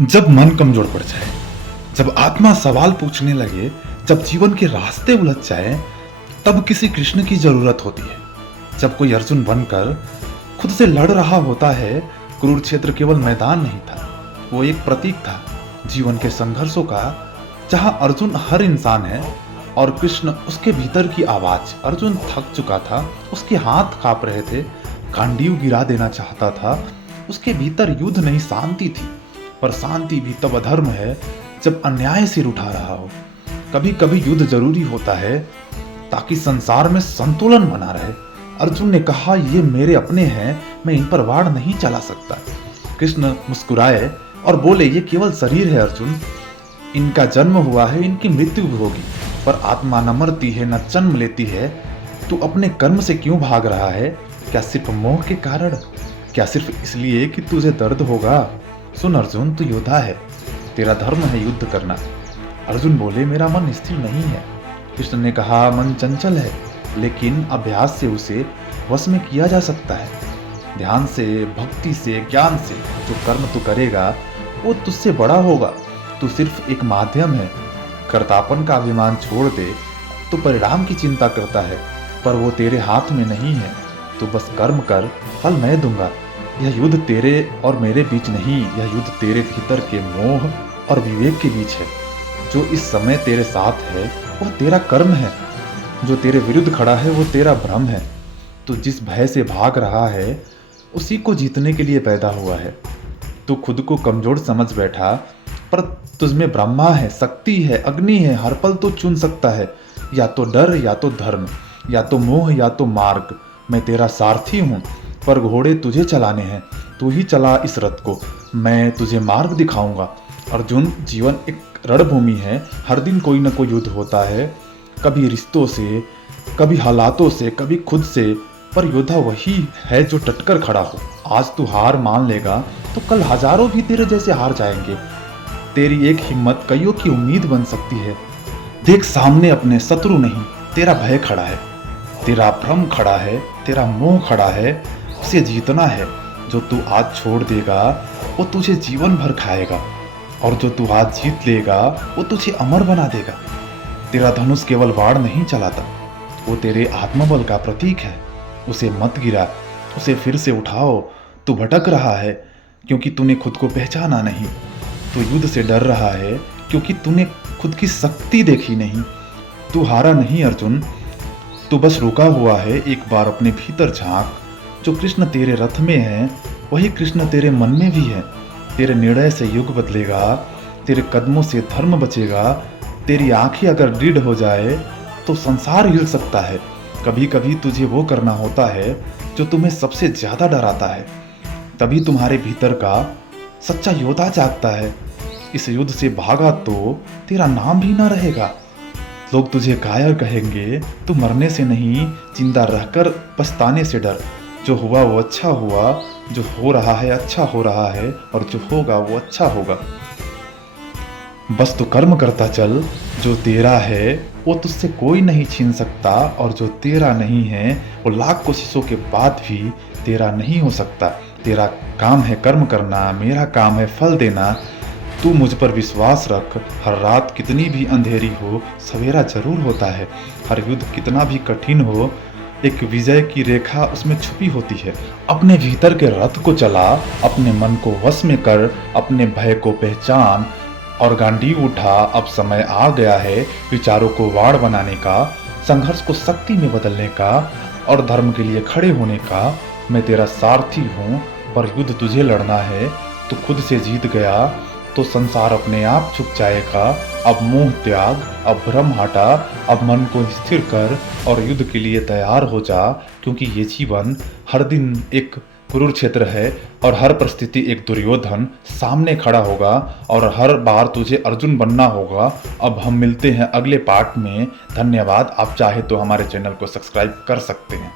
जब मन कमजोर पड़ जाए, जब आत्मा सवाल पूछने लगे, जब जीवन के रास्ते उलझ जाए, तब किसी कृष्ण की जरूरत होती है। जब कोई अर्जुन बनकर खुद से लड़ रहा होता है। कुरुक्षेत्र केवल मैदान नहीं था, वो एक प्रतीक था जीवन के संघर्षों का, जहां अर्जुन हर इंसान है और कृष्ण उसके भीतर की आवाज। अर्जुन थक चुका था, उसके हाथ कांप रहे थे, गांडीव गिरा देना चाहता था। उसके भीतर युद्ध नहीं, शांति थी। पर शांति भी तब अधर्म है जब अन्याय सिर उठा रहा हो। कभी कभी युद्ध जरूरी होता है ताकि संसार में संतुलन बना रहे। अर्जुन ने कहा, ये मेरे अपने हैं, मैं इन पर वाड़ नहीं चला सकता। कृष्ण मुस्कुराए और बोले, ये केवल शरीर है अर्जुन, इनका जन्म हुआ है, इनकी मृत्यु भी होगी, पर आत्मा न मरती है न जन्म लेती है। तू अपने कर्म से क्यों भाग रहा है? क्या सिर्फ मोह के कारण? क्या सिर्फ इसलिए कि तुझे दर्द होगा? सुन अर्जुन, तू योद्धा है, तेरा धर्म है युद्ध करना। अर्जुन बोले, मेरा मन स्थिर नहीं है। कृष्ण ने कहा, मन चंचल है, लेकिन अभ्यास से उसे वश में किया जा सकता है। ध्यान से, भक्ति से, ज्ञान से जो कर्म तू करेगा वो तुझसे बड़ा होगा। तू सिर्फ एक माध्यम है। कर्तापन का अभिमान छोड़ दे। तू परिणाम की चिंता करता है, पर वो तेरे हाथ में नहीं है। तू बस कर्म कर, फल मैं दूंगा। यह युद्ध तेरे और मेरे बीच नहीं, यह युद्ध तेरे भीतर के मोह और विवेक के बीच है। जो इस समय तेरे साथ है वह तेरा कर्म है, जो तेरे विरुद्ध खड़ा है वो तेरा भ्रम है। तू जिस भय से भाग रहा है उसी को जीतने के लिए पैदा हुआ है। तू खुद को कमजोर समझ बैठा, पर तुझमें ब्रह्मा है, शक्ति है, अग्नि है। हर पल तू चुन सकता है, या तो डर या तो धर्म, या तो मोह या तो मार्ग। मैं तेरा सारथी हूँ, पर घोड़े तुझे चलाने हैं। तू ही चला इस रथ को, मैं तुझे मार्ग दिखाऊंगा। अर्जुन, जीवन एक रणभूमि है, हर दिन कोई न कोई युद्ध होता है, कभी रिश्तों से, कभी हालातों से, कभी खुद से, पर योद्धा वही है जो डटकर खड़ा हो। आज तू हार मान लेगा तो कल हजारों भी तेरे जैसे हार जाएंगे। तेरी एक हिम्मत कईयों की उम्मीद बन सकती है। देख, सामने अपने शत्रु नहीं, तेरा भय खड़ा है, तेरा भ्रम खड़ा है, तेरा मोह खड़ा है। उसे जीतना है। जो तू आज छोड़ देगा वो तुझे जीवन भर खाएगा, और जो तू आज जीत लेगा वो तुझे अमर बना देगा। तेरा धनुष केवल वाड़ नहीं चलाता, वो तेरे आत्मबल का प्रतीक है। उसे मत गिरा, उसे फिर से उठाओ। तू भटक रहा है क्योंकि तूने खुद को पहचाना नहीं। तू युद्ध से डर रहा है क्योंकि तूने खुद की शक्ति देखी नहीं। तू हारा नहीं अर्जुन, तू बस रुका हुआ है। एक बार अपने भीतर झांक। जो कृष्ण तेरे रथ में है वही कृष्ण तेरे मन में भी है। तेरे निर्णय से युग बदलेगा, तेरे कदमों से धर्म बचेगा। तेरी आंखें अगर दृढ़ हो जाए तो संसार हिल सकता है। कभी कभी तुझे वो करना होता है जो तुम्हें सबसे ज्यादा डराता है, तभी तुम्हारे भीतर का सच्चा योद्धा जागता है। इस युद्ध से भागा तो तेरा नाम भी न रहेगा। लोग तुझे कायर कहेंगे, तू मरने से नहीं, जिंदा रहकर पछताने से डर। जो हुआ वो अच्छा हुआ, जो हो रहा है अच्छा हो रहा है, और जो होगा वो अच्छा होगा। बस तू कर्म करता चल। जो तेरा है वो तुझसे कोई नहीं छीन सकता, और जो तेरा नहीं है वो लाख कोशिशों के बाद भी तेरा नहीं हो सकता। तेरा काम है कर्म करना, मेरा काम है फल देना। तू मुझ पर विश्वास रख। हर रात कितनी भी अंधेरी हो, सवेरा जरूर होता है। हर युद्ध कितना भी कठिन हो, एक विजय की रेखा उसमें छुपी होती है। अपने भीतर के रथ को चला, अपने मन को वश में कर, अपने भय को पहचान और गांडीव उठा। अब समय आ गया है विचारों को वाड़ बनाने का, संघर्ष को शक्ति में बदलने का, और धर्म के लिए खड़े होने का। मैं तेरा सारथी हूँ, पर युद्ध तुझे लड़ना है। तू खुद से जीत गया तो संसार अपने आप झुक जाएगा। अब मोह त्याग, अब भ्रम हटा, अब मन को स्थिर कर और युद्ध के लिए तैयार हो जा, क्योंकि ये जीवन हर दिन एक कुरुक्षेत्र है, और हर परिस्थिति एक दुर्योधन सामने खड़ा होगा, और हर बार तुझे अर्जुन बनना होगा। अब हम मिलते हैं अगले पार्ट में। धन्यवाद। आप चाहे तो हमारे चैनल को सब्सक्राइब कर सकते हैं।